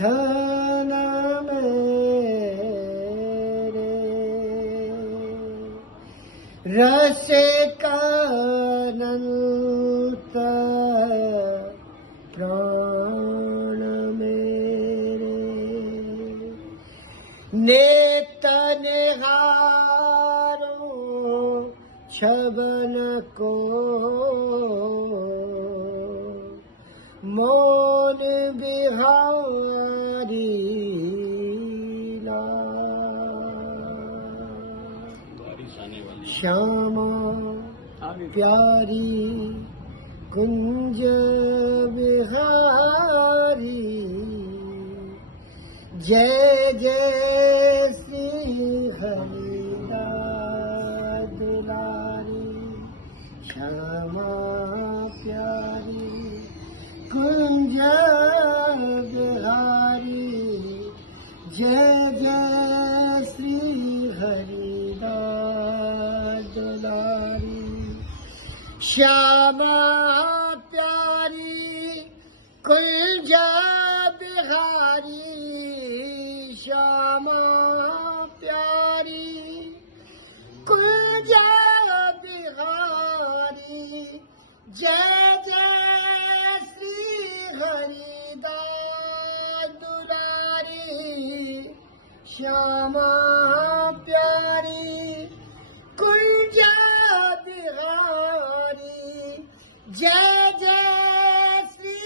धन मेरे रस कानंत प्राण मेरे नेत्र निहारो छबन को मौन बिहारी श्यामा प्यारी कुंज बिहारी जय जय श्री हरि दुलारी श्यामा प्यारी कुंज बिहारी जय जय श्री हरि दुलारी श्यामा प्यारी कुंज बिहारी श्यामा प्यारी कुंज बिहारी जय जय श्री हरिदास दुलारी श्यामा प्यारी कुंज बिहारी जय जय श्री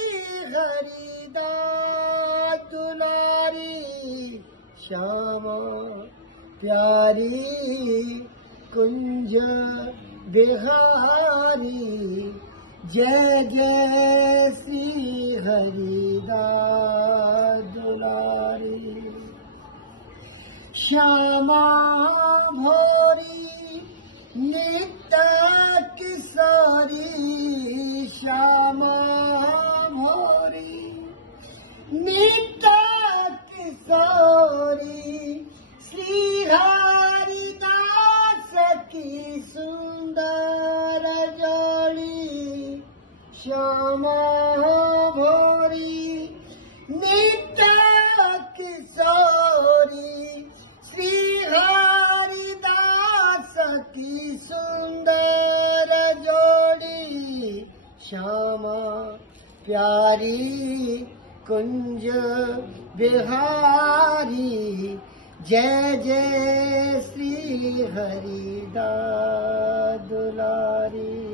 हरिदास दुलारी श्यामा प्यारी कुंज बिहारी जय जय श्री हरिदास दुलारी श्यामा भोरी नित्य किशोरी श्यामा भोरी नित्य किशोरी श्री हरिदास की सुंदर जोड़ी श्यामा भोरी नित्य किशोरी श्री हरिदास की सुंदर जोड़ी श्यामा प्यारी कुंज बिहारी जय जय श्री हरिदास दुलारी।